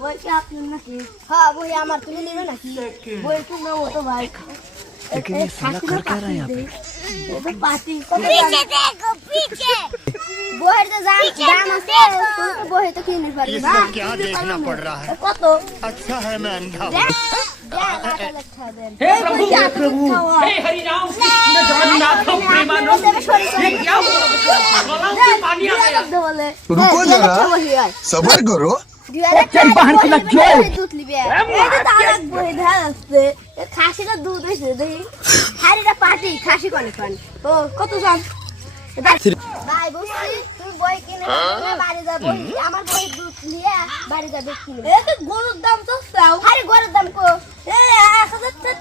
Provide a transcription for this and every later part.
বই কি আপনার নাকি? হ্যাঁ বই আমার, তুমি নিবে নাকি? বই তো নাও তো ভাই। लेकिन ये साला कर क्या रहा है यहाँ पे? ये तो पार्टी। पीछे देखो पीछे। বইয়ের তো দাম আছে, তুমি তো বই তো কিনে পারবে না। क्या देखना पड़ रहा है? কত? अच्छा है मैं अंधा हूँ। हे प्रभु हे प्रभु हे हरि राम कृष्ण जगन्नाथ प्रेमानंद ये क्या हुआ गला से पानी आ गया रुको जरा सबर करो चल बाहर की लग गया दूध लिबे এই তো তালাক বই ধাসছে খাসিটা দুধ হইছে দেখি হারিটা পাটি খাসি কোন কোন ও কত দাম ভাই বসি তুমি বই কিনে বাড়ি যাব আমার বই দুধ নিয়ে বাড়ি যাবে কিনে এই তো গরুর দাম তো চাও আরে গরুর দাম কো এই 1000 টাকা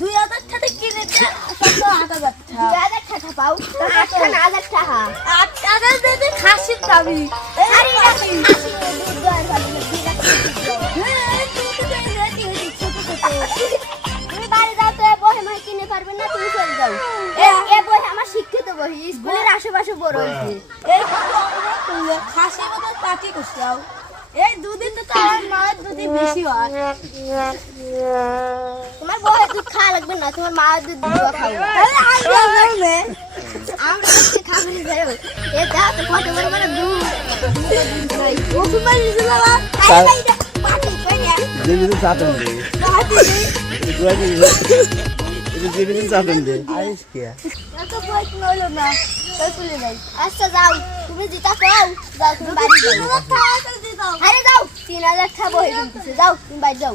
2000 টাকা কিনে 8000 টাকা পাও 8000 টাকা 8000 দে খাসির দামি আরে খাসি দুধ দেওয়ার তুমি বাড়ি যাও তো বই মাই কিনে পারবে না তুমি চলে যাও এ বই আমার শিক্ষিত বই স্কুলের আশেপাশে বড় হইছে এই কত আমরা তুই খাসি মত পাটি করছাও এই দুদিন তো আমার মায়ের দুধই বেশি হয় তোমার বই দুধ খাওয়া লাগবে না তোমার মায়ের দুধ দিও খাও আরে আইও না আমরা কি খাবেন যাও এ দাও তো কত বড় বড় দুধ নাই ও তোমার দিছে বাবা খাই পাটি কইয়া जीवित साधन दे जीवित साधन दे आइस क्या এত বই নইলো না তাই চলে যাই আচ্ছা যাও তুমি জিতা পাও যাও তুমি বাড়ি যাও আরে যাও 3000 টাকা বই দিতেছে যাও তুমি বাড়ি যাও